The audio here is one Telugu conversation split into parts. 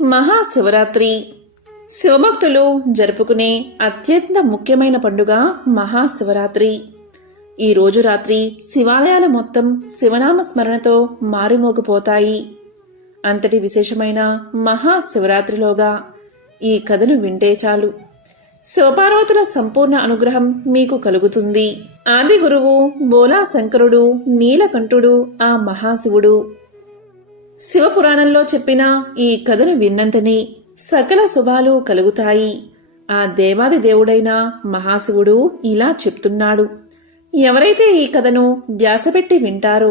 మహాశివరాత్రి శివభక్తులు జరుపుకునే అత్యంత ముఖ్యమైన పండుగ మహాశివరాత్రి. ఈ రోజు రాత్రి శివాలయాలు మొత్తం శివనామ స్మరణతో మారుమోగిపోతాయి. అంతటి విశేషమైన మహాశివరాత్రిలోగా ఈ కథను వింటే చాలు శివపార్వతుల సంపూర్ణ అనుగ్రహం మీకు కలుగుతుంది. ఆది గురువు బోలా శంకరుడు, నీలకంఠుడు ఆ మహాశివుడు. శివపురాణంలో చెప్పిన ఈ కథను విన్నంతనే సకల శుభాలు కలుగుతాయి. ఆ దేవాది దేవుడైన మహాశివుడు ఇలా చెప్తున్నాడు. ఎవరైతే ఈ కథను ధ్యాసపెట్టి వింటారో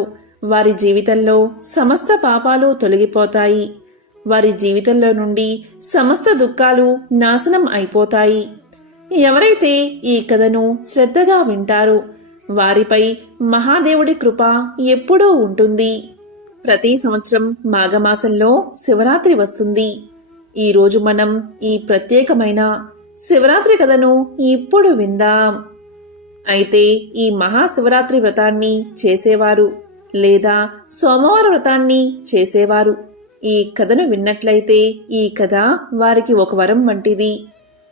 వారి జీవితంలో సమస్త పాపాలు తొలగిపోతాయి. వారి జీవితంలో నుండి సమస్త దుఃఖాలు నాశనం అయిపోతాయి. ఎవరైతే ఈ కథను శ్రద్ధగా వింటారో వారిపై మహాదేవుడి కృప ఎప్పుడూ ఉంటుంది. ప్రతి సంవత్సరం మాఘమాసంలో శివరాత్రి వస్తుంది. ఈరోజు మనం ఈ ప్రత్యేకమైన శివరాత్రి కథను ఇప్పుడు విందాం. అయితే ఈ మహాశివరాత్రి వ్రతాన్ని చేసేవారు లేదా సోమవార వ్రతాన్ని చేసేవారు ఈ కథను విన్నట్లయితే ఈ కథ వారికి ఒక వరం వంటిది.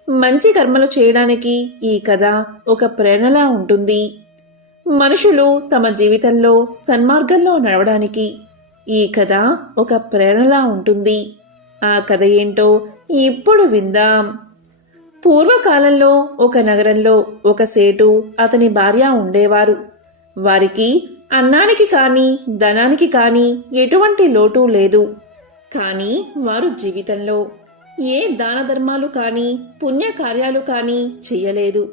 మంచి కర్మలు చేయడానికి ఈ కథ ఒక ప్రేరణలా ఉంటుంది. మనుషులు తమ జీవితంలో సన్మార్గంలో నడవడానికి ఈ కథ ఒక ప్రేరణలా ఉంటుంది. ఆ కథ ఏంటో ఇప్పుడు విందాం. పూర్వకాలంలో ఒక నగరంలో ఒక సేటు అతని భార్య ఉండేవారు. వారికి అన్నానికి కాని ధనానికి కాని ఎటువంటి లోటు లేదు. కానీ వారు జీవితంలో ఏ దాన ధర్మాలు కాని పుణ్యకార్యాలు కాని చెయ్యలేదు.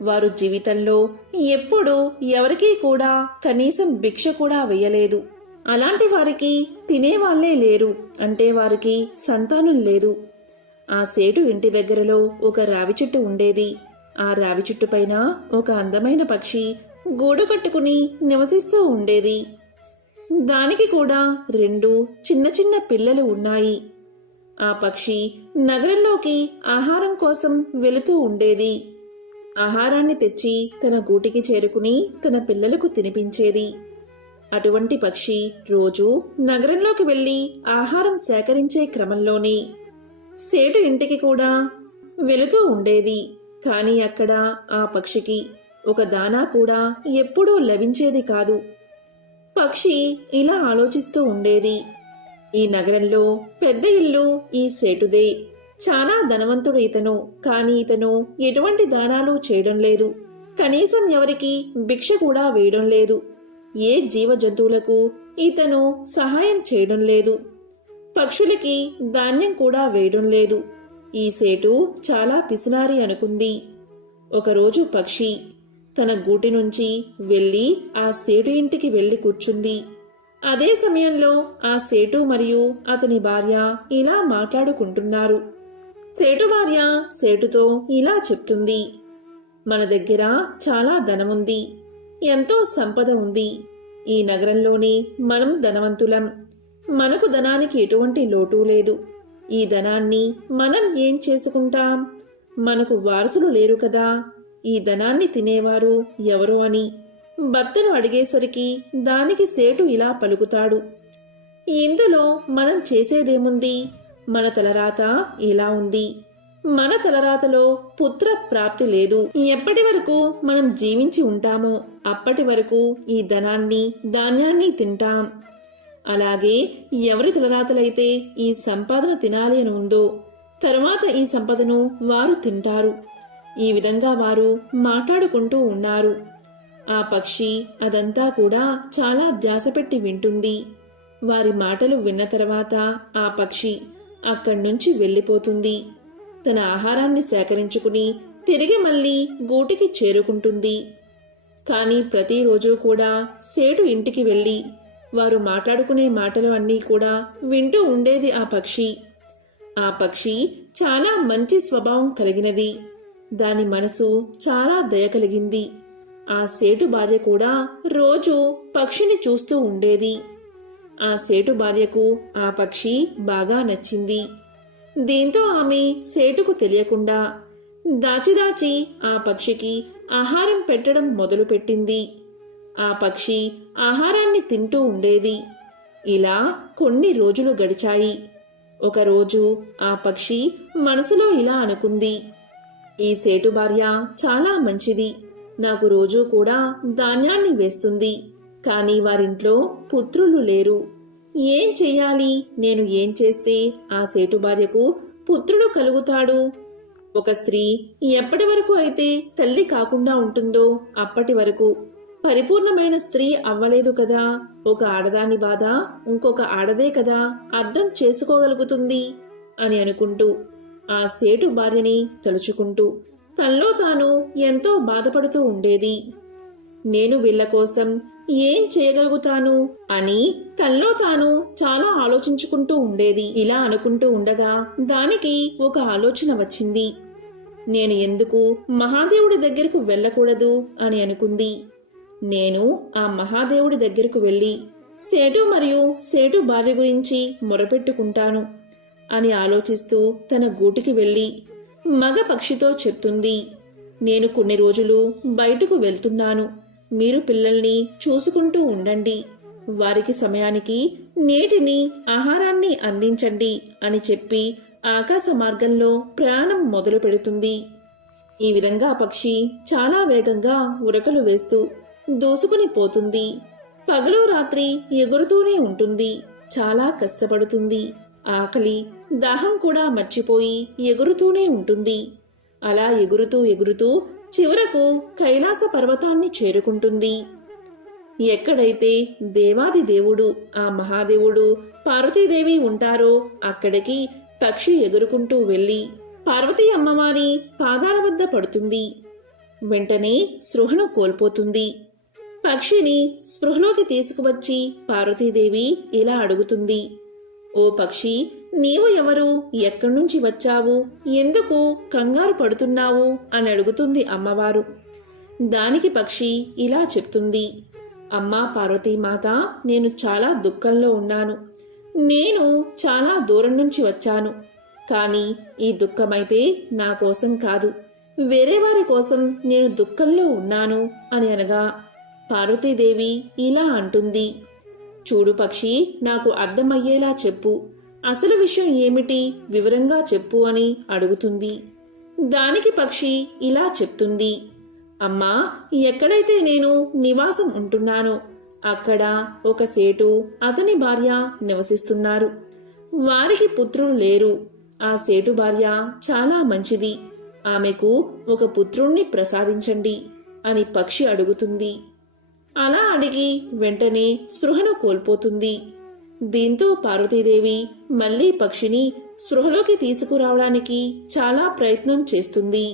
వారు జీవితంలో ఎప్పుడూ ఎవరికీ కూడా కనీసం భిక్ష కూడా వేయలేదు. అలాంటి వారికి తినేవాళ్లే లేరు, అంటే వారికి సంతానం లేదు. ఆ సేటు ఇంటి దగ్గరలో ఒక రావి చెట్టు ఉండేది. ఆ రావి చెట్టు పైన ఒక అందమైన పక్షి గూడు కట్టుకుని నివసిస్తూ ఉండేది. దానికి కూడా 2 చిన్న చిన్న పిల్లలు ఉన్నాయి. ఆ పక్షి నగరంలోకి ఆహారం కోసం వెళుతూ ఉండేది. ఆహారాన్ని తెచ్చి తన గూటికి చేరుకుని తన పిల్లలకు తినిపించేది. అటువంటి పక్షి రోజూ నగరంలోకి వెళ్లి ఆహారం సేకరించే క్రమంలోనే సేటు ఇంటికి కూడా వెళుతూ ఉండేది. కాని అక్కడ ఆ పక్షికి ఒక దానా కూడా ఎప్పుడూ లభించేది కాదు. పక్షి ఇలా ఆలోచిస్తూ ఉండేది. ఈ నగరంలో పెద్ద ఇల్లు ఈ సేటుదే. చాలా ధనవంతుడు ఇతను. కాని ఇతను ఎటువంటి దానాలు చేయడం లేదు. కనీసం ఎవరికి భిక్ష కూడా వేయడం లేదు. ఏ జీవ జంతువులకు ఇతను సహాయం చేయడం లేదు. పక్షులకి ధాన్యం కూడా వేయడం లేదు. ఈ సేటు చాలా పిసినారి అనుకుంది. ఒకరోజు పక్షి తన గూటి నుంచి వెళ్లి ఆ సేటు ఇంటికి వెళ్లి కూర్చుంది. అదే సమయంలో ఆ సేటు మరియు అతని భార్య ఇలా మాట్లాడుకుంటున్నారు. సేటు భార్య సేటుతో ఇలా చెప్తుంది. మన దగ్గర చాలా ధనముంది, ఎంతో సంపద ఉంది. ఈ నగరంలోనే మనం ధనవంతులం. మనకు ధనానికి ఎటువంటి లోటు లేదు. ఈ ధనాన్ని మనం ఏం చేసుకుంటాం? మనకు వారసులు లేరు కదా. ఈ ధనాన్ని తినేవారు ఎవరో అని భర్తను అడిగేసరికి దానికి సేటు ఇలా పలుకుతాడు. ఇందులో మనం చేసేదేముంది? మన తలరాత ఇలా ఉంది. మన తలరాతలో పుత్ర ప్రాప్తి లేదు. ఎప్పటి వరకు మనం జీవించి ఉంటామో అప్పటి వరకు ఈ ధనాన్ని ధాన్యాన్ని తింటాం. అలాగే ఎవరి తలరాతలైతే ఈ సంపాదన తినాలి అని ఉందో తరువాత ఈ సంపదను వారు తింటారు. ఈ విధంగా వారు మాట్లాడుకుంటూ ఉన్నారు. ఆ పక్షి అదంతా కూడా చాలా ధ్యాసపెట్టి వింటుంది. వారి మాటలు విన్న తర్వాత ఆ పక్షి అక్కడి నుంచి వెళ్ళిపోతుంది. తన ఆహారాన్ని సేకరించుకుని తిరిగి మళ్ళీ గూటికి చేరుకుంటుంది. కానీ ప్రతిరోజు కూడా సేటు ఇంటికి వెళ్ళి వారు మాట్లాడుకునే మాటలు అన్నీ కూడా వింటూ ఉండేది ఆ పక్షి. ఆ పక్షి చాలా మంచి స్వభావం కలిగినది. దాని మనసు చాలా దయ కలిగింది. ఆ సేటు భార్య కూడా రోజు పక్షిని చూస్తూ ఉండేది. ఆ సేటు భార్యకు ఆ పక్షి బాగా నచ్చింది. దీంతో ఆమె సేటుకు తెలియకుండా దాచిదాచి ఆ పక్షికి ఆహారం పెట్టడం మొదలుపెట్టింది. ఆ పక్షి ఆహారాన్ని తింటూ ఉండేది. ఇలా కొన్ని రోజులు గడిచాయి. ఒకరోజు ఆ పక్షి మనసులో ఇలా అనుకుంది, ఈ సేటు భార్య చాలా మంచిది, నాకు రోజూ కూడా ధాన్యాన్ని వేస్తుంది. కాని వారింట్లో పుత్రులు లేరు. ఏం చెయ్యాలి? నేను ఏం చేస్తే ఆ సేటు భార్యకు పుత్రుడు కలుగుతాడు? ఒక స్త్రీ ఎప్పటి వరకు అయితే తల్లి కాకుండా ఉంటుందో అప్పటి వరకు పరిపూర్ణమైన స్త్రీ అవ్వలేదు కదా. ఒక ఆడదాని బాధ ఇంకొక ఆడదే కదా అర్థం చేసుకోగలుగుతుంది అని అనుకుంటూ ఆ సేటు భార్యని తలుచుకుంటూ తనలో తాను ఎంతో బాధపడుతూ ఉండేది. నేను వీళ్ల కోసం ఏం చేయగలుగుతాను అని తనలో తాను చాలా ఆలోచించుకుంటూ ఉండేది. ఇలా అనుకుంటూ ఉండగా దానికి ఒక ఆలోచన వచ్చింది. నేను ఎందుకు మహాదేవుడి దగ్గరకు వెళ్ళకూడదు అని అనుకుంది. నేను ఆ మహాదేవుడి దగ్గరకు వెళ్ళి సేటు మరియు సేటు భార్య గురించి మొరపెట్టుకుంటాను అని ఆలోచిస్తూ తన గూటికి వెళ్ళి మగ పక్షితో చెప్తుంది, నేను కొన్ని రోజులు బయటకు వెళ్తున్నాను. మీరు పిల్లల్ని చూసుకుంటూ ఉండండి. వారికి సమయానికి నీటిని ఆహారాన్ని అందించండి అని చెప్పి ఆకాశ మార్గంలో ప్రయాణం మొదలు పెడుతుంది. ఈ విధంగా పక్షి చాలా వేగంగా ఉరకలు వేస్తూ దూసుకుని పోతుంది. పగలు రాత్రి ఎగురుతూనే ఉంటుంది. చాలా కష్టపడుతుంది. ఆకలి దాహం కూడా మర్చిపోయి ఎగురుతూనే ఉంటుంది. అలా ఎగురుతూ ఎగురుతూ చివరకు కైలాస పర్వతాన్ని చేరుకుంటుంది. ఎక్కడైతే దేవాది దేవుడు ఆ మహాదేవుడు పార్వతీదేవి ఉంటారో అక్కడికి పక్షి ఎగురుకుంటూ వెళ్లి పార్వతీ అమ్మవారి పాదాల వద్ద పడుతుంది. వెంటనే స్పృహను కోల్పోతుంది. పక్షిని స్పృహలోకి తీసుకువచ్చి పార్వతీదేవి ఇలా అడుగుతుంది, ఓ పక్షి, నీవు ఎవరు? ఎక్కడి నుంచి వచ్చావు? ఎందుకు కంగారు పడుతున్నావు అని అడుగుతుంది అమ్మవారు. దానికి పక్షి ఇలా చెప్తుంది, అమ్మా పార్వతీమాత, నేను చాలా దుఃఖంలో ఉన్నాను. నేను చాలా దూరం నుంచి వచ్చాను. కానీ ఈ దుఃఖమైతే నా కోసం కాదు, వేరే వారి కోసం నేను దుఃఖంలో ఉన్నాను అని అనగా పార్వతీదేవి ఇలా అంటుంది, చూడు పక్షి, నాకు అర్థమయ్యేలా చెప్పు. అసలు విషయం ఏమిటి? వివరంగా చెప్పు అని అడుగుతుంది. దానికి పక్షి ఇలా చెప్తుంది, అమ్మా, ఎక్కడైతే నేను నివాసం ఉంటున్నానో అక్కడ ఒక సేటు అతని భార్య నివసిస్తున్నారు. వారికి పుత్రులు లేరు. ఆ సేటు భార్య చాలా మంచిది. ఆమెకు ఒక పుత్రుణ్ణి ప్రసాదించండి అని పక్షి అడుగుతుంది. అలా అడిగి వెంటనే స్పృహను కోల్పోతుంది. దీంతో పార్వతీదేవి మళ్లీ పక్షిని స్పృహలోకి తీసుకురావడానికి చాలా ప్రయత్నం చేస్తుంది.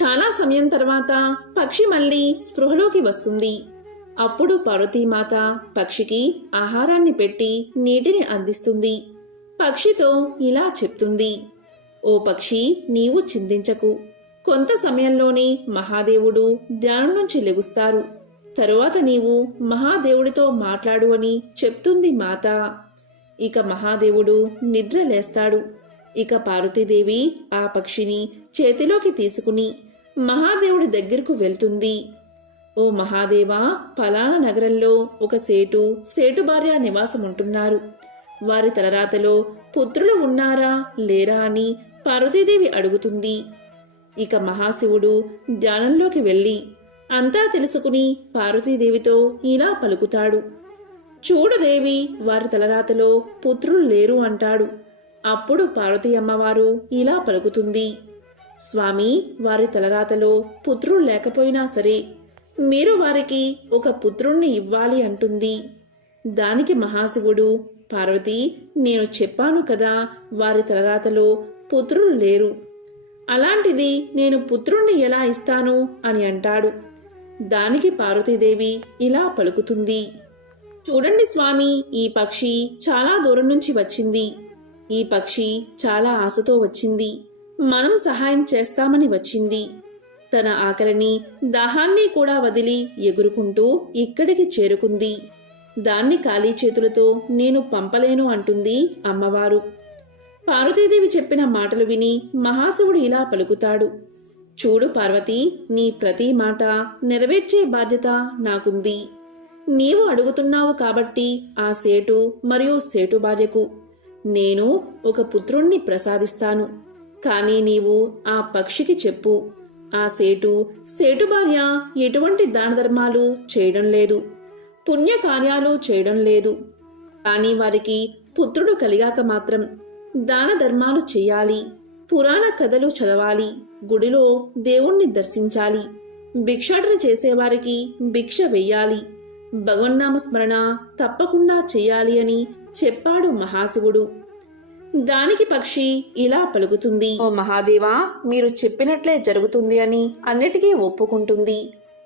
చాలా సమయం తర్వాత పక్షి మళ్లీ స్పృహలోకి వస్తుంది. అప్పుడు పార్వతీమాత పక్షికి ఆహారాన్ని పెట్టి నీటిని అందిస్తుంది. పక్షితో ఇలా చెప్తుంది, ఓ పక్షి, నీవు చింతించకు. కొంత సమయంలోనే మహాదేవుడు ధ్యానం నుంచి లెగుస్తారు. తరువాత నీవు మహాదేవుడితో మాట్లాడు అని చెప్తుంది మాత. ఇక మహాదేవుడు నిద్ర లేస్తాడు. ఇక పార్వతీదేవి ఆ పక్షిని చేతిలోకి తీసుకుని మహాదేవుడి దగ్గరకు వెళ్తుంది. ఓ మహాదేవా, ఫలానా నగరంలో ఒక సేటు భార్య నివాసం ఉంటున్నారు. వారి తలరాతలో పుత్రులు ఉన్నారా లేరా అని పార్వతీదేవి అడుగుతుంది. ఇక మహాశివుడు ధ్యానంలోకి వెళ్ళి అంతా తెలుసుకుని పార్వతీదేవితో ఇలా పలుకుతాడు, చూడు దేవి, వారి తలరాతలో పుత్రులు లేరు అంటాడు. అప్పుడు పార్వతీ అమ్మవారు ఇలా పలుకుతుంది, స్వామి, వారి తలరాతలో పుత్రులు లేకపోయినా సరే మీరు వారికి ఒక పుత్రుణ్ణి ఇవ్వాలి అంటుంది. దానికి మహాశివుడు, పార్వతి, నేను చెప్పాను కదా, వారి తలరాతలో పుత్రులు లేరు. అలాంటిది నేను పుత్రుణ్ణి ఎలా ఇస్తాను అని అంటాడు. దానికి పార్వతీదేవి ఇలా పలుకుతుంది, చూడండి స్వామి, ఈ పక్షి చాలా దూరం నుంచి వచ్చింది. ఈ పక్షి చాలా ఆశతో వచ్చింది. మనం సహాయం చేస్తామని వచ్చింది. తన ఆకలిని దాహాన్ని కూడా వదిలి ఎగురుకుంటూ ఇక్కడికి చేరుకుంది. దాన్ని ఖాళీ చేతులతో నేను పంపలేను అంటుంది అమ్మవారు. పార్వతీదేవి చెప్పిన మాటలు విని మహాశివుడు ఇలా పలుకుతాడు, చూడు పార్వతి, నీ ప్రతి మాట నెరవేర్చే బాధ్యత నాకుంది. నీవు అడుగుతున్నావు కాబట్టి ఆ సేటు మరియు సేటు భార్యకు నేను ఒక పుత్రుణ్ణి ప్రసాదిస్తాను. కానీ నీవు ఆ పక్షికి చెప్పు, ఆ సేటు భార్య ఎటువంటి దాన ధర్మాలు చేయడం లేదు, పుణ్యకార్యాలు చేయడం లేదు. కానీ వారికి పుత్రుడు కలిగాక మాత్రం దాన ధర్మాలు చెయ్యాలి, పురాణ కథలు చదవాలి, గుడిలో దేవుణ్ణి దర్శించాలి, భిక్షాటన చేసేవారికి భిక్ష వెయ్యాలి, భగవన్నామ స్మరణ తప్పకుండా చెయ్యాలి అని చెప్పాడు మహాశివుడు. దానికి పక్షి ఇలా పలుకుతుంది, ఓ మహాదేవా, మీరు చెప్పినట్లే జరుగుతుంది అని అన్నిటికీ ఒప్పుకుంటుంది.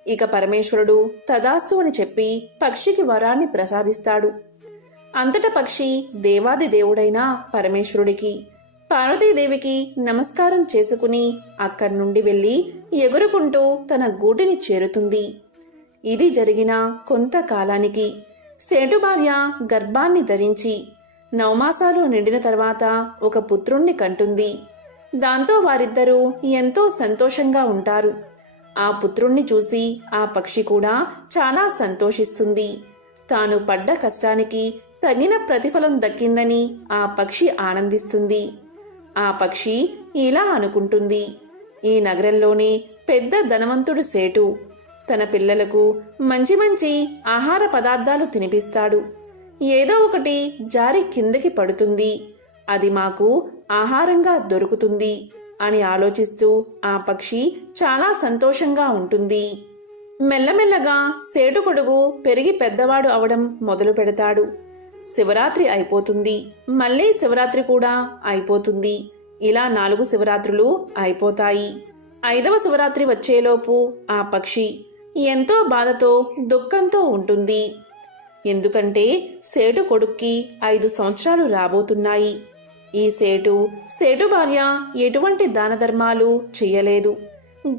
ఇక పరమేశ్వరుడు తదాస్తు అని చెప్పి పక్షికి వరాన్ని ప్రసాదిస్తాడు. అంతట పక్షి దేవాది దేవుడైన పరమేశ్వరుడికి, పార్వతీదేవికి నమస్కారం చేసుకుని అక్కడి నుండి వెళ్లి ఎగురుకుంటూ తన గూటిని చేరుతుంది. ఇది జరిగిన కొంతకాలానికి సేటు భార్య గర్భాన్ని ధరించి 9 మాసాలు నిండిన తర్వాత ఒక పుత్రుణ్ణి కంటుంది. దాంతో వారిద్దరూ ఎంతో సంతోషంగా ఉంటారు. ఆ పుత్రుణ్ణి చూసి ఆ పక్షి కూడా చాలా సంతోషిస్తుంది. తాను పడ్డ కష్టానికి తగిన ప్రతిఫలం దక్కిందని ఆ పక్షి ఆనందిస్తుంది. ఆ పక్షి ఇలా అనుకుంటుంది, ఈ నగరంలోని పెద్ద ధనవంతుడు సేటు తన పిల్లలకు మంచి మంచి ఆహార పదార్థాలు తినిపిస్తాడు. ఏదో ఒకటి జారి కిందకి పడుతుంది, అది మాకు ఆహారంగా దొరుకుతుంది అని ఆలోచిస్తూ ఆ పక్షి చాలా సంతోషంగా ఉంటుంది. మెల్లమెల్లగా సేటు కొడుకు పెరిగి పెద్దవాడు అవడం మొదలు పెడతాడు. శివరాత్రి అయిపోతుంది, మళ్ళీ శివరాత్రి కూడా అయిపోతుంది. ఇలా 4 శివరాత్రులు అయిపోతాయి. 5వ శివరాత్రి వచ్చేలోపు ఆ పక్షి ఎంతో బాధతో దుఃఖంతో ఉంటుంది. ఎందుకంటే సేటు కొడుక్కి 5 సంవత్సరాలు రాబోతున్నాయి. ఈ సేటు భార్య ఎటువంటి దాన ధర్మాలు చెయ్యలేదు,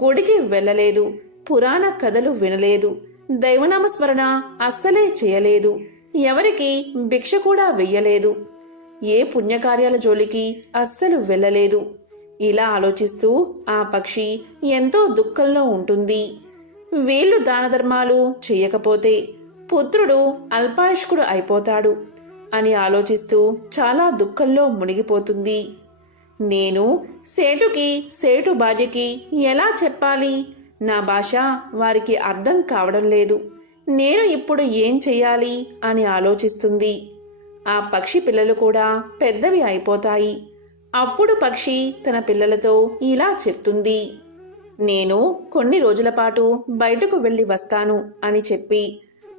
గుడికి వెళ్ళలేదు, పురాణ కథలు వినలేదు, దైవనామస్మరణ అస్సలే చేయలేదు, ఎవరికి భిక్ష కూడా వెయ్యలేదు, ఏ పుణ్యకార్యాల జోలికి అస్సలు వెళ్ళలేదు. ఇలా ఆలోచిస్తూ ఆ పక్షి ఎంతో దుఃఖంలో ఉంటుంది. వీళ్లు దాన ధర్మాలు చెయ్యకపోతే పుత్రుడు అల్పాయుష్కుడు అయిపోతాడు అని ఆలోచిస్తూ చాలా దుఃఖంలో మునిగిపోతుంది. నేను సేటు భార్యకి ఎలా చెప్పాలి? నా భాష వారికి అర్థం కావడం లేదు. నేను ఇప్పుడు ఏం చెయ్యాలి అని ఆలోచిస్తుంది. ఆ పక్షి పిల్లలు కూడా పెద్దవి అయిపోతాయి. అప్పుడు పక్షి తన పిల్లలతో ఇలా చెప్తుంది, నేను కొన్ని రోజుల పాటు బయటకు వెళ్లి వస్తాను అని చెప్పి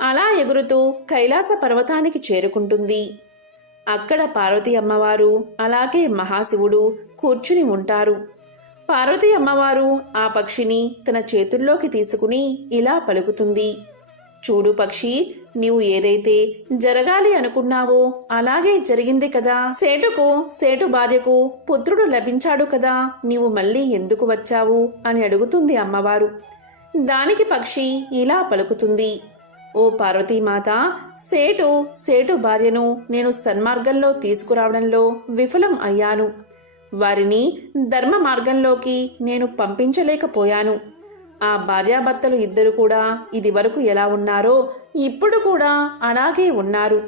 అలా ఎగురుతూ కైలాస పర్వతానికి చేరుకుంటుంది. అక్కడ పార్వతీ అమ్మవారు అలాగే మహాశివుడు కూర్చుని ఉంటారు. పార్వతీ అమ్మవారు ఆ పక్షిని తన చేతుల్లోకి తీసుకుని ఇలా పలుకుతుంది, చూడు పక్షి, నీవు ఏదైతే జరగాలి అనుకున్నావో అలాగే జరిగింది కదా. సేటు భార్యకు పుత్రుడు లభించాడు కదా, నీవు మళ్ళీ ఎందుకు వచ్చావు అని అడుగుతుంది అమ్మవారు. దానికి పక్షి ఇలా పలుకుతుంది, ఓ పార్వతీమాత, సేటు భార్యను నేను సన్మార్గంలో తీసుకురావడంలో విఫలం అయ్యాను. వారిని ధర్మ మార్గంలోకి నేను పంపించలేకపోయాను. ఆ భార్యాభర్తలు ఇద్దరు కూడా ఇదివరకు ఎలా ఉన్నారో ఇప్పుడు కూడా అలాగే ఉన్నారు.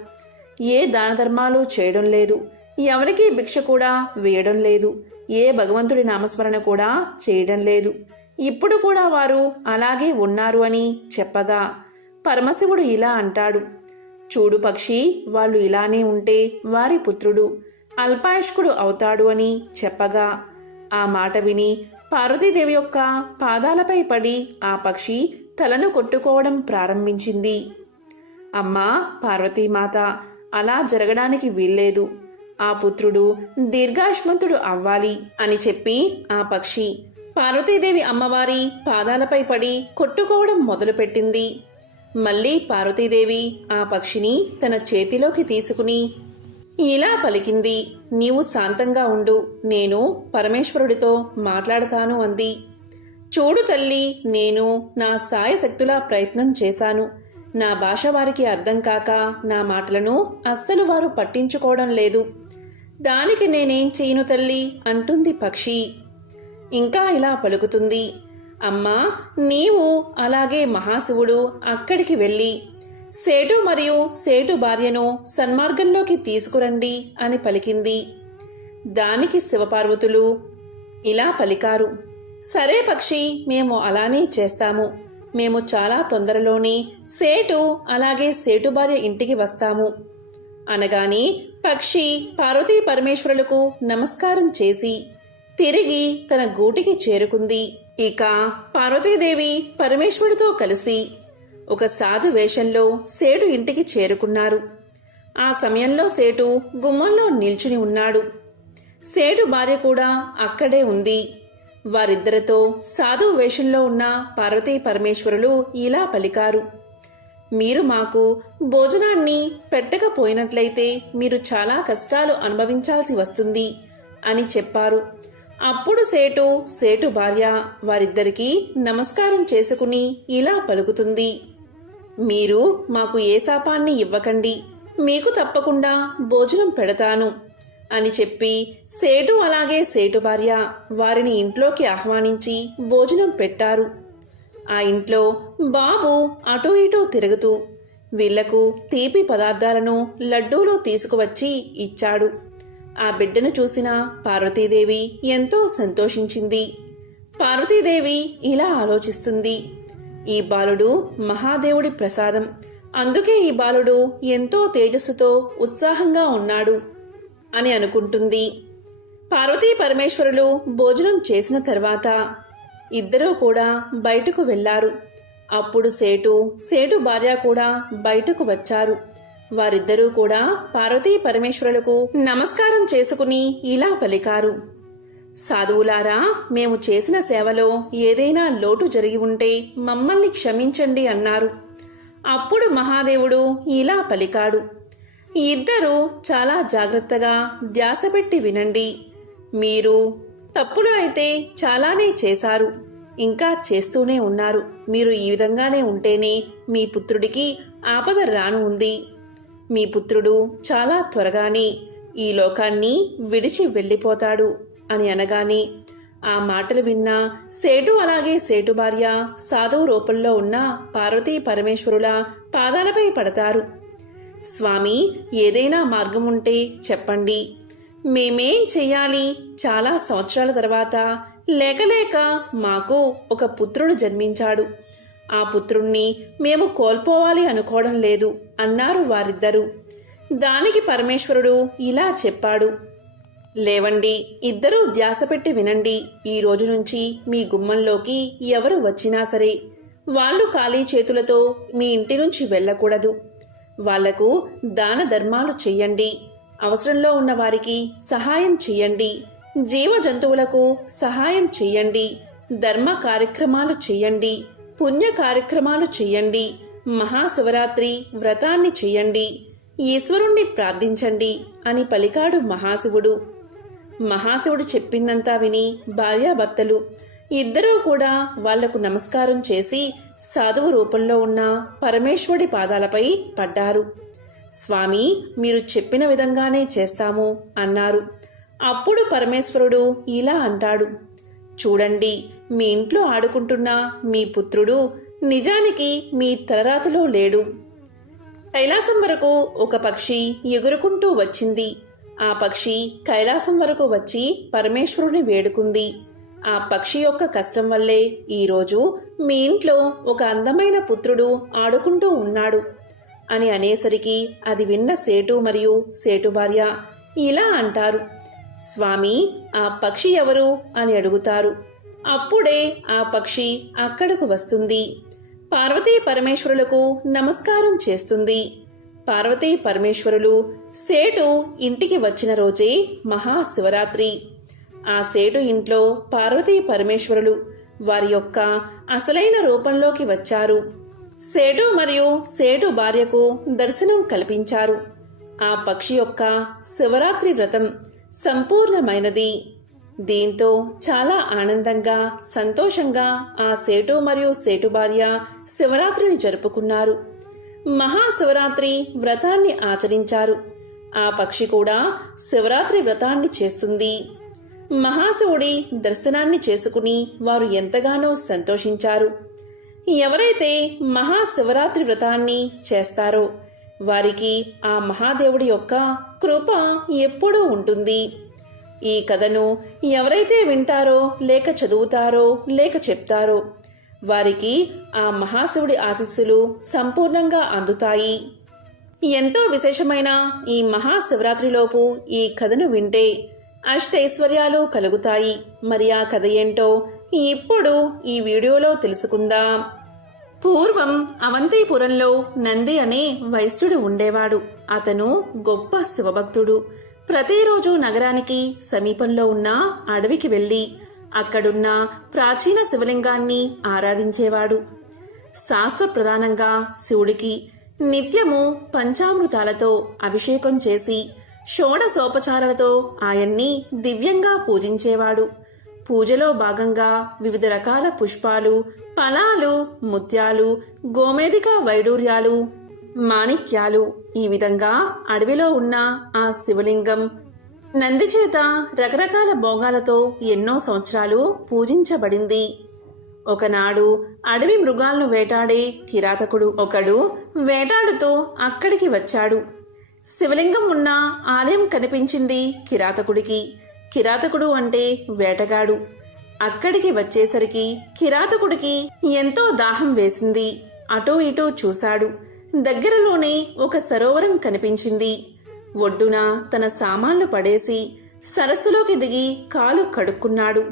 ఏ దాన ధర్మాలు చేయడం లేదు, ఎవరికీ భిక్ష కూడా వేయడం లేదు, ఏ భగవంతుడి నామస్మరణ కూడా చేయడం లేదు. ఇప్పుడు కూడా వారు అలాగే ఉన్నారు అని చెప్పగా పరమశివుడు ఇలా అంటాడు, చూడు పక్షి, వాళ్ళు ఇలానే ఉంటే వారి పుత్రుడు అల్పాయుష్కుడు అవుతాడు అని చెప్పగా ఆ మాట విని పార్వతీదేవి యొక్క పాదాలపై పడి ఆ పక్షి తలను కొట్టుకోవడం ప్రారంభించింది. అమ్మా పార్వతీమాత, అలా జరగడానికి వీల్లేదు. ఆ పుత్రుడు దీర్ఘాయుష్మంతుడు అవ్వాలి అని చెప్పి ఆ పక్షి పార్వతీదేవి అమ్మవారి పాదాలపై పడి కొట్టుకోవడం మొదలుపెట్టింది. మళ్ళీ పార్వతీదేవి ఆ పక్షిని తన చేతిలోకి తీసుకుని ఇలా పలికింది, నీవు శాంతంగా ఉండు, నేను పరమేశ్వరుడితో మాట్లాడతాను అంది. చూడు తల్లి, నేను నా సాయశక్తులా ప్రయత్నం చేశాను. నా భాష వారికి అర్థం కాక నా మాటలను అస్సలు వారు పట్టించుకోవడం లేదు. దానికి నేనేం చేయను తల్లి అంటుంది పక్షి. ఇంకా ఇలా పలుకుతుంది, అమ్మా, నీవు అలాగే మహాశివుడు అక్కడికి వెళ్ళి సేటు మరియు సేటు భార్యను సన్మార్గంలోకి తీసుకురండి అని పలికింది. దానికి శివపార్వతులు ఇలా పలికారు, సరే పక్షి, మేము అలానే చేస్తాము. మేము చాలా తొందరలోనే సేటు అలాగే సేటు భార్య ఇంటికి వస్తాము అనగాని పక్షి పార్వతీ పరమేశ్వరులకు నమస్కారం చేసి తిరిగి తన గూటికి చేరుకుంది. ఇక పార్వతీదేవి పరమేశ్వరుడితో కలిసి ఒక సాధు వేషంలో సేటు ఇంటికి చేరుకున్నారు. ఆ సమయంలో సేటు గుమ్మంలో నిల్చుని ఉన్నాడు. సేటు భార్య కూడా అక్కడే ఉంది. వారిద్దరితో సాధు వేషంలో ఉన్న పార్వతీ పరమేశ్వరులు ఇలా పలికారు, మీరు మాకు భోజనాన్ని పెట్టకపోయినట్లయితే మీరు చాలా కష్టాలు అనుభవించాల్సి వస్తుంది అని చెప్పారు. అప్పుడు సేటు భార్య వారిద్దరికీ నమస్కారం చేసుకుని ఇలా పలుకుతుంది, మీరు మాకు ఏ శాపాన్ని ఇవ్వకండి, మీకు తప్పకుండా భోజనం పెడతాను అని చెప్పి సేటు అలాగే సేటు భార్య వారిని ఇంట్లోకి ఆహ్వానించి భోజనం పెట్టారు. ఆ ఇంట్లో బాబు అటూ ఇటూ తిరుగుతూ వీళ్లకు తీపి పదార్థాలను లడ్డూలు తీసుకువచ్చి ఇచ్చాడు. ఆ బిడ్డను చూసిన పార్వతీదేవి ఎంతో సంతోషించింది. పార్వతీదేవి ఇలా ఆలోచిస్తుంది, ఈ బాలుడు మహాదేవుడి ప్రసాదం, అందుకే ఈ బాలుడు ఎంతో తేజస్సుతో ఉత్సాహంగా ఉన్నాడు అని అనుకుంటుంది. పార్వతీ పరమేశ్వరులు భోజనం చేసిన తర్వాత ఇద్దరూ కూడా బయటకు వెళ్లారు. అప్పుడు సేటు భార్య కూడా బయటకు వచ్చారు. వారిద్దరూ కూడా పార్వతీ పరమేశ్వరులకు నమస్కారం చేసుకుని ఇలా పలికారు, సాధువులారా, మేము చేసిన సేవలో ఏదైనా లోటు జరిగి ఉంటే మమ్మల్ని క్షమించండి అన్నారు. అప్పుడు మహాదేవుడు ఇలా పలికాడు, ఇద్దరూ చాలా జాగ్రత్తగా ధ్యాస పెట్టి వినండి. మీరు తప్పులు అయితే చాలానే చేశారు, ఇంకా చేస్తూనే ఉన్నారు. మీరు ఈ విధంగానే ఉంటేనే మీ పుత్రుడికి ఆపద రాను ఉంది. మీ పుత్రుడు చాలా త్వరగానే ఈ లోకాన్ని విడిచి వెళ్ళిపోతాడు అని అనగానే ఆ మాటలు విన్న సేటు అలాగే సేటు భార్య సాధువు రూపంలో ఉన్న పార్వతీ పరమేశ్వరుల పాదాలపై పడతారు. స్వామి, ఏదైనా మార్గం ఉంటే చెప్పండి, మేమేం చెయ్యాలి? చాలా సంవత్సరాల తర్వాత లేక మాకు ఒక పుత్రుడు జన్మించాడు. ఆ పుత్రుణ్ణి మేము కోల్పోవాలి అనుకోవడం లేదు అన్నారు వారిద్దరూ. దానికి పరమేశ్వరుడు ఇలా చెప్పాడు, లేవండి, ఇద్దరూ ధ్యాస పెట్టి వినండి. ఈ రోజు నుంచి మీ గుమ్మంలోకి ఎవరు వచ్చినా సరే వాళ్ళు ఖాళీ చేతులతో మీ ఇంటి నుంచి వెళ్ళకూడదు. వాళ్లకు దాన ధర్మాలు చెయ్యండి, అవసరంలో ఉన్న వారికి సహాయం చెయ్యండి, జీవ జంతువులకు సహాయం చెయ్యండి, ధర్మ కార్యక్రమాలు చెయ్యండి, పుణ్య కార్యక్రమాలు చెయ్యండి, మహాశివరాత్రి వ్రతాన్ని చెయ్యండి, ఈశ్వరుణ్ణి ప్రార్థించండి అని పలికాడు మహాశివుడు. మహాశివుడు చెప్పిందంతా విని భార్యాభర్తలు ఇద్దరూ కూడా వాళ్లకు నమస్కారం చేసి సాధువు రూపంలో ఉన్న పరమేశ్వరుడి పాదాలపై పడ్డారు. స్వామి, మీరు చెప్పిన విధంగానే చేస్తాము అన్నారు. అప్పుడు పరమేశ్వరుడు ఇలా అంటాడు, చూడండి, మీ ఇంట్లో ఆడుకుంటున్న మీ పుత్రుడు నిజానికి మీ తలరాతలో లేడు. కైలాసం వరకు ఒక పక్షి ఎగురుకుంటూ వచ్చింది. ఆ పక్షి కైలాసం వరకు వచ్చి పరమేశ్వరుని వేడుకుంది. ఆ పక్షి యొక్క కష్టం వల్లే ఈరోజు మీ ఇంట్లో ఒక అందమైన పుత్రుడు ఆడుకుంటూ ఉన్నాడు అని అనేసరికి అది విన్న సేటు మరియు సేటు భార్య ఇలా అంటారు, స్వామి, ఆ పక్షి ఎవరు అని అడుగుతారు. అప్పుడే ఆ పక్షి అక్కడకు వస్తుంది. పార్వతీ పరమేశ్వరులకు నమస్కారం చేస్తుంది. పార్వతీ పరమేశ్వరులు సేటు ఇంటికి వచ్చిన రోజే మహాశివరాత్రి. ఆ సేటు ఇంట్లో పార్వతీ పరమేశ్వరులు వారి యొక్క అసలైన రూపంలోకి వచ్చారు. సేటు మరియు సేటు భార్యకు దర్శనం కల్పించారు. ఆ పక్షి యొక్క శివరాత్రి వ్రతం సంపూర్ణమైనది. దీంతో చాలా ఆనందంగా సంతోషంగా ఆ సేటు మరియు సేటు భార్య శివరాత్రిని జరుపుకున్నారు. మహాశివరాత్రి వ్రతాన్ని ఆచరించారు. ఆ పక్షి కూడా శివరాత్రి వ్రతాన్ని చేస్తుంది. మహాశివుడి దర్శనాన్ని చేసుకుని వారు ఎంతగానో సంతోషించారు. ఎవరైతే మహాశివరాత్రి వ్రతాన్ని చేస్తారో వారికి ఆ మహాదేవుడి యొక్క కృప ఎప్పుడూ ఉంటుంది. ఈ కథను ఎవరైతే వింటారో లేక చదువుతారో లేక చెప్తారో వారికి ఆ మహాశివుడి ఆశీస్సులు సంపూర్ణంగా అందుతాయి. ఎంతో విశేషమైన ఈ మహాశివరాత్రిలోపు ఈ కథను వింటే అష్టైశ్వర్యాలు కలుగుతాయి. మరి ఆ కథ ఏంటో ఇప్పుడు ఈ వీడియోలో తెలుసుకుందాం. పూర్వం అవంతిపురంలో నంది అనే వైశ్యుడు ఉండేవాడు. అతను గొప్ప శివభక్తుడు. ప్రతిరోజు నగరానికి సమీపంలో ఉన్న అడవికి వెళ్లి అక్కడున్న ప్రాచీన శివలింగాన్ని ఆరాధించేవాడు. శాస్త్ర ప్రధానంగా శివుడికి నిత్యము పంచామృతాలతో అభిషేకం చేసి షోడశోపచారాలతో ఆయన్ని దివ్యంగా పూజించేవాడు. పూజలో భాగంగా వివిధ రకాల పుష్పాలు, ఫలాలు, ముత్యాలు, గోమేధిక వైడూర్యాలు, మాణిక్యాలు ఈ విధంగా అడవిలో ఉన్న ఆ శివలింగం నంది చేత రకరకాల భోగాలతో ఎన్నో సంవత్సరాలు పూజించబడింది. ఒకనాడు అడవి మృగాలను వేటాడే కిరాతకుడు ఒకడు వేటాడుతూ అక్కడికి వచ్చాడు. శివలింగం ఉన్న ఆలయం కనిపించింది కిరాతకుడికి. కిరాతకుడు అంటే వేటగాడు. అక్కడికి వచ్చేసరికి కిరాతకుడికి ఎంతో దాహం వేసింది. అటూ ఇటూ చూశాడు. దగ్గరలోనే ఒక సరోవరం కనిపించింది. ఒడ్డున తన సామాన్లు పడేసి సరస్సులోకి దిగి కాలు కడుక్కున్నాడు.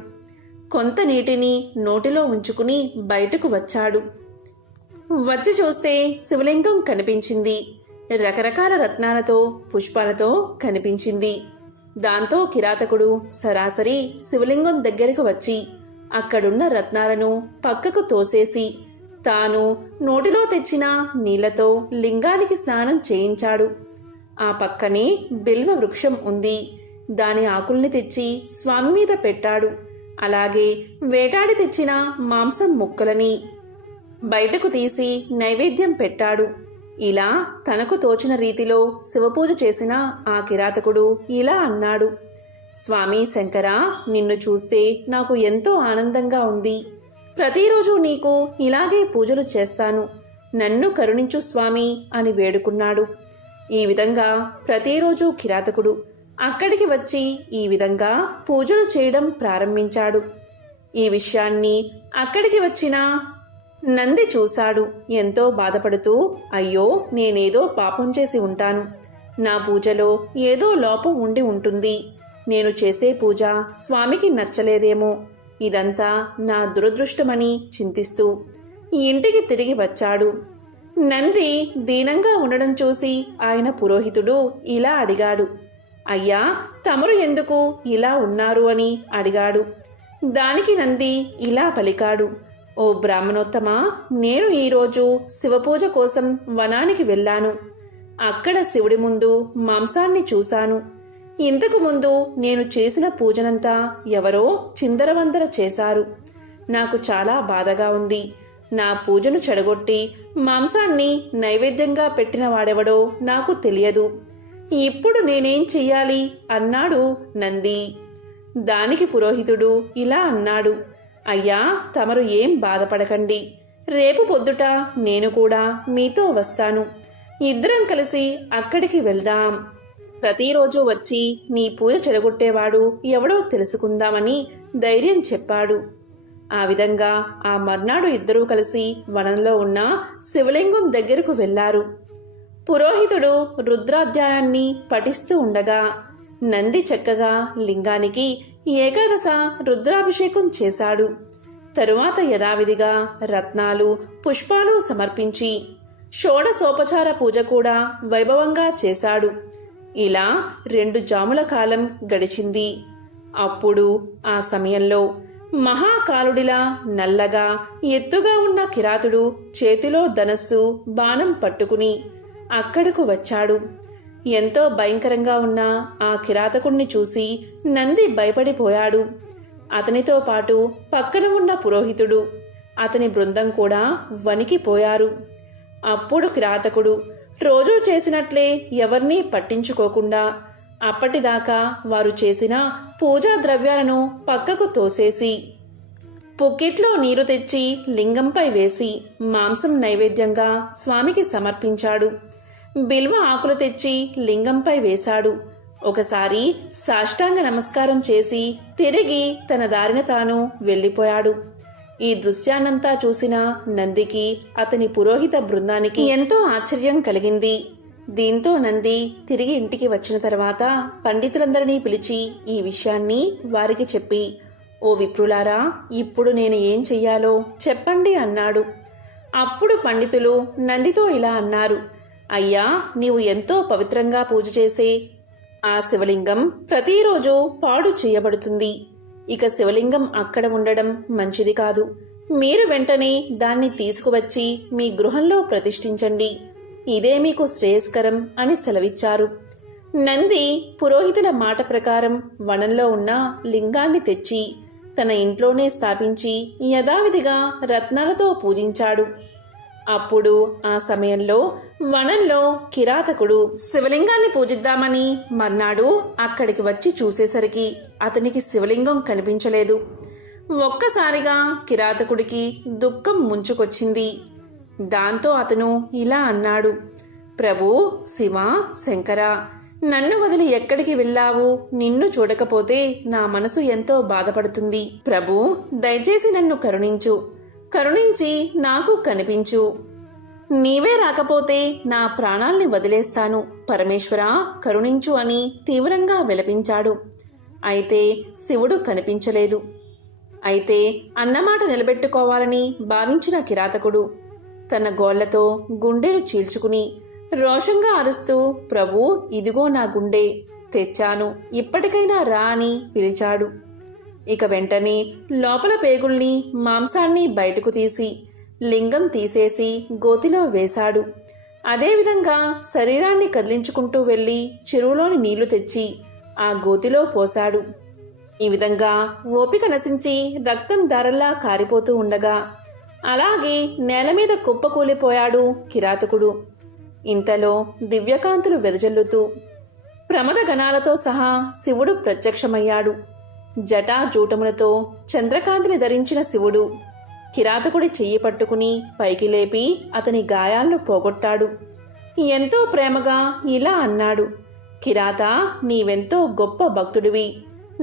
కొంత నీటిని నోటిలో ఉంచుకుని బయటకు వచ్చాడు. వచ్చి చూస్తే శివలింగం కనిపించింది. రకరకాల రత్నాలతో పుష్పాలతో కనిపించింది. దాంతో కిరాతకుడు సరాసరి శివలింగం దగ్గరకు వచ్చి అక్కడున్న రత్నాలను పక్కకు తోసేసి తాను నోటిలో తెచ్చిన నీళ్లతో లింగానికి స్నానం చేయించాడు. ఆ పక్కనే బిల్వ వృక్షం ఉంది. దాని ఆకుల్ని తెచ్చి స్వామి మీద పెట్టాడు. అలాగే వేటాడి తెచ్చిన మాంసం ముక్కలని బయటకు తీసి నైవేద్యం పెట్టాడు. ఇలా తనకు తోచిన రీతిలో శివపూజ చేసిన ఆ కిరాతకుడు ఇలా అన్నాడు: స్వామి శంకరా, నిన్ను చూస్తే నాకు ఎంతో ఆనందంగా ఉంది. ప్రతిరోజు నీకు ఇలాగే పూజలు చేస్తాను. నన్ను కరుణించు స్వామి అని వేడుకున్నాడు. ఈ విధంగా ప్రతిరోజు కిరాతకుడు అక్కడికి వచ్చి ఈ విధంగా పూజలు చేయడం ప్రారంభించాడు. ఈ విషయాన్ని అక్కడికి వచ్చిన నంది చూశాడు. ఎంతో బాధపడుతూ, అయ్యో, నేనేదో పాపం చేసి ఉంటాను. నా పూజలో ఏదో లోపం ఉండి ఉంటుంది. నేను చేసే పూజ స్వామికి నచ్చలేదేమో. ఇదంతా నా దురదృష్టమని చింతిస్తూ ఇంటికి తిరిగి వచ్చాడు. నంది దీనంగా ఉండడం చూసి ఆయన పురోహితుడు ఇలా అడిగాడు: అయ్యా, తమరు ఎందుకు ఇలా ఉన్నారు అని అడిగాడు. దానికి నంది ఇలా పలికాడు: ఓ బ్రాహ్మణోత్తమా, నేను ఈరోజు శివపూజ కోసం వనానికి వెళ్ళాను. అక్కడ శివుడి ముందు మాంసాన్ని చూశాను. ఇంతకు ముందు నేను చేసిన పూజనంతా ఎవరో చిందరవందర చేశారు. నాకు చాలా బాధగా ఉంది. నా పూజను చెడగొట్టి మాంసాన్ని నైవేద్యంగా పెట్టిన వాడెవడో నాకు తెలియదు. ఇప్పుడు నేనేం చెయ్యాలి అన్నాడు నంది. దానికి పురోహితుడు ఇలా అన్నాడు: అయ్యా, తమరు ఏం బాధపడకండి. రేపు పొద్దుట నేను కూడా మీతో వస్తాను. ఇద్దరం కలిసి అక్కడికి వెళ్దాం. ప్రతిరోజు వచ్చి నీ పూజ చెడగొట్టేవాడు ఎవడో తెలుసుకుందామని ధైర్యం చెప్పాడు. ఆ విధంగా ఆ మర్నాడు ఇద్దరూ కలిసి వనంలో ఉన్న శివలింగం దగ్గరకు వెళ్లారు. పురోహితుడు రుద్రాధ్యాయాన్ని పఠిస్తూ ఉండగా నంది చక్కగా లింగానికి ఏకాదశ రుద్రాభిషేకం చేశాడు. తరువాత యథావిధిగా రత్నాలు, పుష్పాలు సమర్పించి షోడశోపచార పూజ కూడా వైభవంగా చేశాడు. ఇలా 2 జాముల కాలం గడిచింది. అప్పుడు ఆ సమయంలో మహాకాలుడిలా నల్లగా ఎత్తుగా ఉన్న కిరాతుడు చేతిలో ధనస్సు, బాణం పట్టుకుని అక్కడకు వచ్చాడు. ఎంతో భయంకరంగా ఉన్న ఆ కిరాతకుణ్ణి చూసి నంది భయపడిపోయాడు. అతనితో పాటు పక్కన ఉన్న పురోహితుడు, అతని బృందం కూడా వణికిపోయారు. అప్పుడు కిరాతకుడు రోజూ చేసినట్లే ఎవర్నీ పట్టించుకోకుండా అప్పటిదాకా వారు చేసిన పూజా ద్రవ్యాలను పక్కకు తోసేసి పుక్కిట్లో నీరు తెచ్చి లింగంపై వేసి మాంసం నైవేద్యంగా స్వామికి సమర్పించాడు. బిల్వ ఆకులు తెచ్చి లింగంపై వేశాడు. ఒకసారి సాష్టాంగ నమస్కారం చేసి తిరిగి తన దారిన తాను వెళ్ళిపోయాడు. ఈ దృశ్యాన్నంతా చూసిన నందికి, అతని పురోహిత బృందానికి ఎంతో ఆశ్చర్యం కలిగింది. దీంతో నంది తిరిగి ఇంటికి వచ్చిన తర్వాత పండితులందరినీ పిలిచి ఈ విషయాన్ని వారికి చెప్పి, ఓ విప్రులారా, ఇప్పుడు నేను ఏం చెయ్యాలో చెప్పండి అన్నాడు. అప్పుడు పండితులు నందితో ఇలా అన్నారు, అయ్యా, నీవు ఎంతో పవిత్రంగా పూజ చేసే ఆ శివలింగం ప్రతిరోజు పాడు చేయబడుతుంది. ఇక శివలింగం అక్కడ ఉండడం మంచిది కాదు. మీరు వెంటనే దాన్ని తీసుకువచ్చి మీ గృహంలో ప్రతిష్ఠించండి. ఇదే మీకు శ్రేయస్కరం అని సెలవిచ్చారు. నంది పురోహితుల మాట ప్రకారం వనంలో ఉన్న లింగాన్ని తెచ్చి తన ఇంట్లోనే స్థాపించి యథావిధిగా రత్నాలతో పూజించాడు. అప్పుడు ఆ సమయంలో వనంలో కిరాతకుడు శివలింగాన్ని పూజిద్దామని మర్నాడు అక్కడికి వచ్చి చూసేసరికి అతనికి శివలింగం కనిపించలేదు. ఒక్కసారిగా కిరాతకుడికి దుఃఖం ముంచుకొచ్చింది. దాంతో అతను ఇలా అన్నాడు, ప్రభూ, శివ, శంకర, నన్ను వదిలి ఎక్కడికి వెళ్ళావు? నిన్ను చూడకపోతే నా మనసు ఎంతో బాధపడుతుంది. ప్రభూ, దయచేసి నన్ను కరుణించు. కరుణించి నాకు కనిపించు. నీవే రాకపోతే నా ప్రాణాల్ని వదిలేస్తాను. పరమేశ్వరా, కరుణించు అని తీవ్రంగా విలపించాడు. అయితే శివుడు కనిపించలేదు. అయితే అన్నమాట నిలబెట్టుకోవాలని భావించిన కిరాతకుడు తన గోళ్లతో గుండెను చీల్చుకుని రోషంగా అరుస్తూ, ప్రభూ, ఇదిగో నా గుండె తెచ్చాను, ఇప్పటికైనా రా అని పిలిచాడు. ఇక వెంటనే లోపల పేగుల్ని, మాంసాన్ని బయటకు తీసి లింగం తీసేసి గోతిలో వేశాడు. అదేవిధంగా శరీరాన్ని కదిలించుకుంటూ వెళ్లి చెరువులోని నీళ్లు తెచ్చి ఆ గోతిలో పోశాడు. ఈ విధంగా ఓపిక నశించి రక్తం ధారల్లా కారిపోతూ ఉండగా అలాగే నేల మీద కుప్పకూలిపోయాడు కిరాతకుడు. ఇంతలో దివ్యకాంతులు వెదజల్లుతూ ప్రమదగణాలతో సహా శివుడు ప్రత్యక్షమయ్యాడు. జటాజూటములతో చంద్రకాంతిని ధరించిన శివుడు కిరాతకుడి చెయ్యి పట్టుకుని పైకి లేపి అతని గాయాలను పోగొట్టాడు. ఎంతో ప్రేమగా ఇలా అన్నాడు, కిరాత, నీవెంతో గొప్ప భక్తుడివి.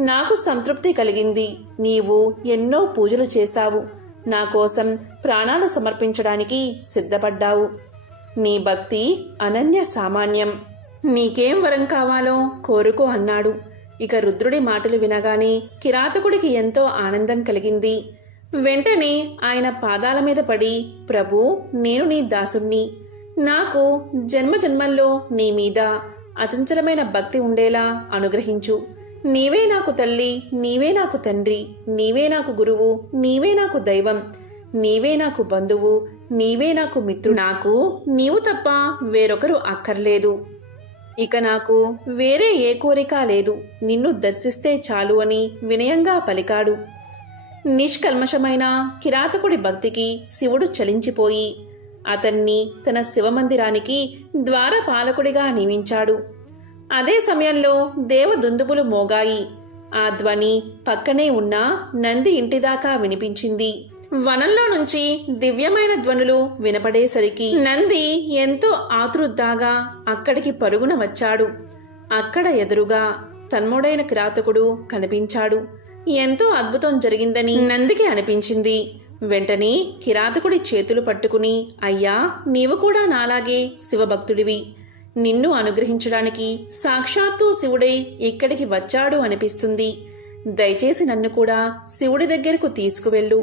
నాకు సంతృప్తి కలిగింది. నీవు ఎన్నో పూజలు చేశావు. నా కోసం ప్రాణాలు సమర్పించడానికి సిద్ధపడ్డావు. నీ భక్తి అనన్య సామాన్యం. నీకేం వరం కావాలో కోరుకో అన్నాడు. ఇక రుద్రుడి మాటలు వినగానే కిరాతకుడికి ఎంతో ఆనందం కలిగింది. వెంటనే ఆయన పాదాల మీద పడి, ప్రభూ, నేను నీ దాసుణ్ణి. నాకు జన్మజన్మల్లో నీ మీద అచంచలమైన భక్తి ఉండేలా అనుగ్రహించు. నీవే నాకు తల్లి, నీవే నాకు తండ్రి, నీవే నాకు గురువు, నీవే నాకు దైవం, నీవే నాకు బంధువు, నీవే నాకు మిత్రుడు. నాకు నీవు తప్ప వేరొకరు అక్కర్లేదు. ఇక నాకు వేరే ఏ కోరిక లేదు. నిన్ను దర్శిస్తే చాలు అని వినయంగా పలికాడు. నిష్కల్మషమైన కిరాతకుడి భక్తికి శివుడు చలించిపోయి అతన్ని తన శివమందిరానికి ద్వారపాలకుడిగా నియమించాడు. అదే సమయంలో దేవదుందుబులు మోగాయి. ఆ ధ్వని పక్కనే ఉన్న నంది ఇంటిదాకా వినిపించింది. వనంలో నుంచి దివ్యమైన ధ్వనులు వినపడేసరికి నంది ఎంతో ఆతృద్దాగా అక్కడికి పరుగున వచ్చాడు. అక్కడ ఎదురుగా తన్ముడైన కిరాతకుడు కనిపించాడు. ఎంతో అద్భుతం జరిగిందని నందికి అనిపించింది. వెంటనే కిరాతకుడి చేతులు పట్టుకుని, అయ్యా, నీవు కూడా నాలాగే శివభక్తుడివి. నిన్ను అనుగ్రహించడానికి సాక్షాత్తు శివుడే ఇక్కడికి వచ్చాడు అనిపిస్తుంది. దయచేసి నన్ను కూడా శివుడి దగ్గరకు తీసుకువెళ్ళు.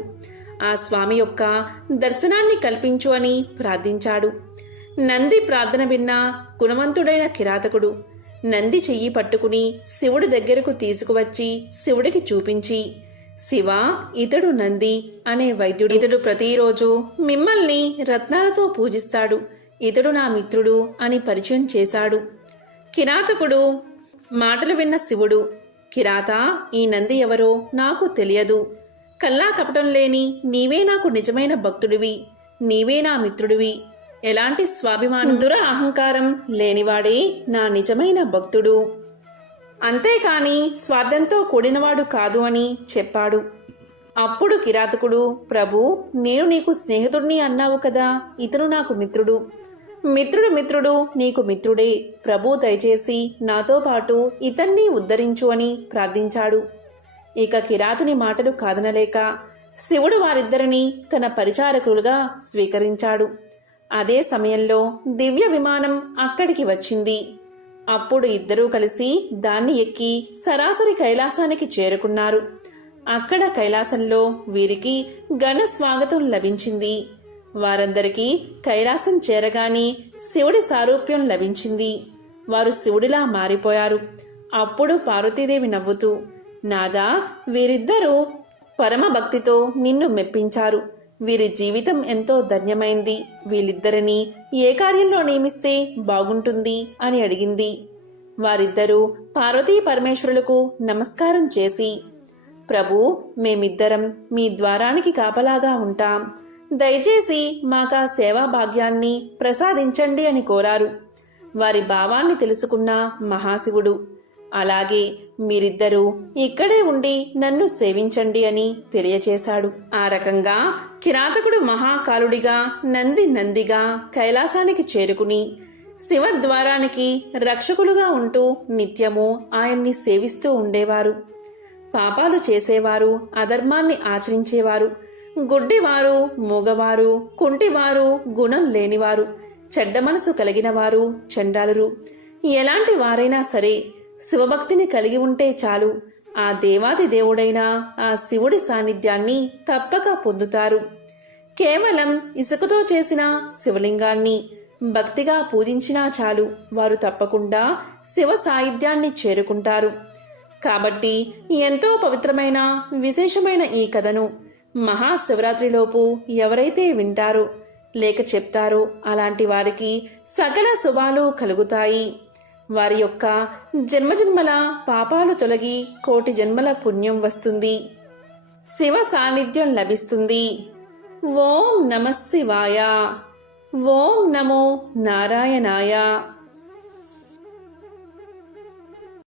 ఆ స్వామి యొక్క దర్శనాన్ని కల్పించు అని ప్రార్థించాడు. నంది ప్రార్థన విన్న గుణవంతుడైన కిరాతకుడు నంది చెయ్యి పట్టుకుని శివుడి దగ్గరకు తీసుకువచ్చి శివుడికి చూపించి, శివ, ఇతడు నంది అనే వైద్యుడు. ఇతడు ప్రతిరోజు మిమ్మల్ని రత్నాలతో పూజిస్తాడు. ఇతడు నా మిత్రుడు అని పరిచయం చేశాడు. కిరాతకుడు మాటలు విన్న శివుడు, కిరాత, ఈ నంది ఎవరో నాకు తెలియదు. కల్లా కపటం లేని నీవే నాకు నిజమైన భక్తుడివి. నీవే నా మిత్రుడివి. ఎలాంటి స్వాభిమానం, దుర అహంకారం లేనివాడే నా నిజమైన భక్తుడు. అంతేకాని స్వార్థంతో కూడినవాడు కాదు అని చెప్పాడు. అప్పుడు కిరాతకుడు, ప్రభూ, నేను నీకు స్నేహితుడిని అన్నావు కదా, ఇతను నాకు మిత్రుడు. మిత్రుడు నీకు మిత్రుడే. ప్రభు దయచేసి నాతో పాటు ఇతన్ని ఉద్ధరించు అని ప్రార్థించాడు. ఇక కిరాతుని మాటలు కాదనలేక శివుడు వారిద్దరినీ తన పరిచారకులుగా స్వీకరించాడు. అదే సమయంలో దివ్య విమానం అక్కడికి వచ్చింది. అప్పుడు ఇద్దరూ కలిసి దాన్ని ఎక్కి సరాసరి కైలాసానికి చేరుకున్నారు. అక్కడ కైలాసంలో వీరికి ఘన స్వాగతం లభించింది. వారందరికీ కైలాసం చేరగానే శివుడి సారూప్యం లభించింది. వారు శివుడిలా మారిపోయారు. అప్పుడు పార్వతీదేవి నవ్వుతూ, నాదా, వీరిద్దరూ పరమ భక్తితో నిన్ను మెప్పించారు. వీరి జీవితం ఎంతో ధన్యమైంది. వీళ్ళిద్దరినీ ఏ కార్యంలో నియమిస్తే బాగుంటుంది అని అడిగింది. వారిద్దరూ పార్వతీ పరమేశ్వరులకు నమస్కారం చేసి, ప్రభూ, మేమిద్దరం మీ ద్వారానికి కాపలాగా ఉంటాం. దయచేసి మాకా సేవా భాగ్యాన్ని ప్రసాదించండి అని కోరారు. వారి భావాన్ని తెలుసుకున్న మహాశివుడు, అలాగే మీరిద్దరూ ఇక్కడే ఉండి నన్ను సేవించండి అని తెలియచేశాడు. ఆ రకంగా కిరాతకుడు మహాకాలుడిగా నందిగా కైలాసానికి చేరుకుని శివద్వారానికి రక్షకులుగా ఉంటూ నిత్యము ఆయన్ని సేవిస్తూ ఉండేవారు. పాపాలు చేసేవారు, అధర్మాన్ని ఆచరించేవారు, గుడ్డివారు, మూగవారు, కుంటివారు, గుణం లేనివారు, చెడ్డ మనసు కలిగినవారు, చండాలురు, ఎలాంటి వారైనా సరే శివభక్తిని కలిగి ఉంటే చాలు, ఆ దేవాది దేవుడైన ఆ శివుడి సాన్నిధ్యాన్ని తప్పక పొందుతారు. కేవలం ఇసుకతో చేసిన శివలింగాన్ని భక్తిగా పూజించినా చాలు, వారు తప్పకుండా శివ సాన్నిధ్యాన్ని చేరుకుంటారు. కాబట్టి ఎంతో పవిత్రమైన విశేషమైన ఈ కథను మహాశివరాత్రిలోపు ఎవరైతే వింటారో లేక చెప్తారో అలాంటి వారికి సకల శుభాలు కలుగుతాయి. వారి యొక్క జన్మజన్మల పాపాలు తొలగి కోటి జన్మల పుణ్యం వస్తుంది. శివ సాన్నిధ్యం లభిస్తుంది. ఓం నమః శివాయ. ఓం నమో నారాయణాయ.